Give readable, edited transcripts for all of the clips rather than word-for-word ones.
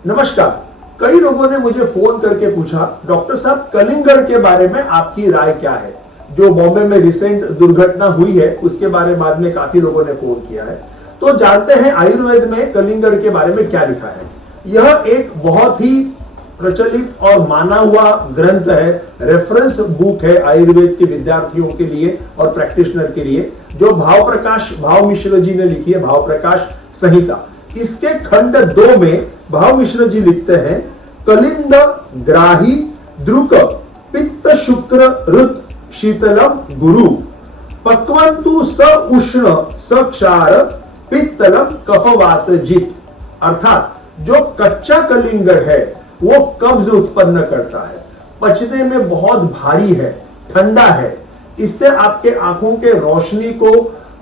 नमस्कार। कई लोगों ने मुझे फोन करके पूछा, डॉक्टर साहब कलिंगड़ के बारे में आपकी राय क्या है। जो बॉम्बे में रिसेंट दुर्घटना हुई है उसके बारे में बाद में काफी लोगों ने फोन किया है। तो जानते हैं आयुर्वेद में कलिंगड़ के बारे में क्या लिखा है। यह एक बहुत ही प्रचलित और माना हुआ ग्रंथ है, रेफरेंस बुक है आयुर्वेद के विद्यार्थियों के लिए और प्रैक्टिशनर के लिए, जो भाव मिश्र जी ने लिखी है, भाव प्रकाश संहिता। इसके खंड 2 में भाव मिश्र जी लिखते हैं, कलिंद ग्राही द्रुक पित्त शुक्र रुत शीतलम गुरु पक्वंतु स उष्ण स क्षार पित्तलम कफवात जित। अर्थात जो कच्चा कलिंगड़ है वो कब्ज उत्पन्न करता है, पचने में बहुत भारी है, ठंडा है, इससे आपके आंखों के रोशनी को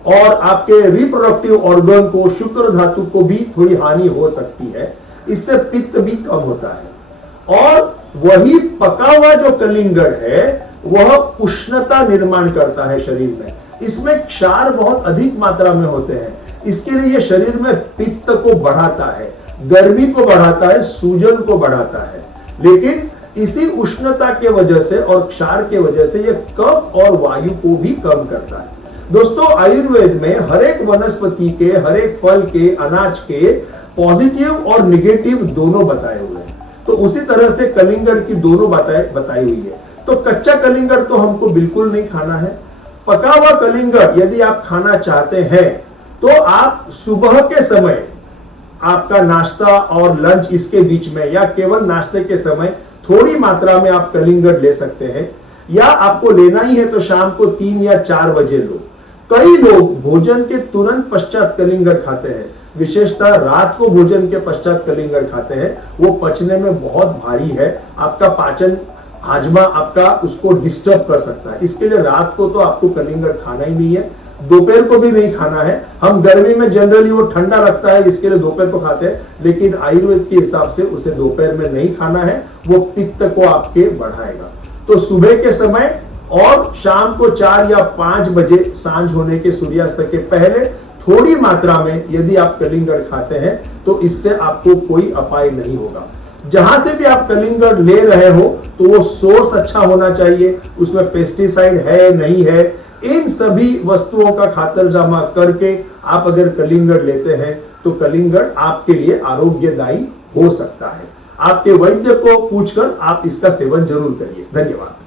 और आपके रिप्रोडक्टिव ऑर्गन को, शुक्र धातु को भी थोड़ी हानि हो सकती है, इससे पित्त भी कम होता है। और वही पका हुआ जो कलिंगड़ है वह उष्णता निर्माण करता है शरीर में। इसमें क्षार बहुत अधिक मात्रा में होते हैं, इसके लिए ये शरीर में पित्त को बढ़ाता है, गर्मी को बढ़ाता है, सूजन को बढ़ाता है। लेकिन इसी उष्णता के वजह से और क्षार के वजह से यह कफ और वायु को भी कम करता है। दोस्तों, आयुर्वेद में हर एक वनस्पति के, हर एक फल के, अनाज के पॉजिटिव और निगेटिव दोनों बताए हुए हैं। तो उसी तरह से कलिंगड़ की दोनों बताई हुई है। तो कच्चा कलिंगड़ तो हमको बिल्कुल नहीं खाना है। पका हुआ कलिंगड़ यदि आप खाना चाहते हैं तो आप सुबह के समय, आपका नाश्ता और लंच इसके बीच में, या केवल नाश्ते के समय थोड़ी मात्रा में आप कलिंगड़ ले सकते हैं, या आपको लेना ही है तो शाम को 3 या 4 बजे लो। कई लोग भोजन के तुरंत पश्चात कलिंगड़ खाते हैं, विशेषतः रात को भोजन के पश्चात कलिंगड़ खाते हैं। वो पचने में बहुत भारी है, आपका पाचन हाजमा आपका उसको डिस्टर्ब कर सकता है। इसके लिए रात को तो आपको कलिंगड़ खाना ही नहीं है, दोपहर को भी नहीं खाना है। हम गर्मी में जनरली वो ठंडा लगता है, इसके लिए दोपहर को खाते हैं, लेकिन आयुर्वेद के हिसाब से उसे दोपहर में नहीं खाना है, वो पित्त को आपके बढ़ाएगा। तो सुबह के समय और शाम को 4 या 5 बजे सांझ होने के, सूर्यास्त के पहले थोड़ी मात्रा में यदि आप कलिंगड़ खाते हैं तो इससे आपको कोई अपाय नहीं होगा। जहां से भी आप कलिंगड़ ले रहे हो तो वो सोर्स अच्छा होना चाहिए, उसमें पेस्टिसाइड है नहीं है, इन सभी वस्तुओं का खातरजमा करके आप अगर कलिंगड़ लेते हैं तो कलिंगड़ आपके लिए आरोग्यदायी हो सकता है। आपके वैद्य को पूछकर आप इसका सेवन जरूर करिए। धन्यवाद।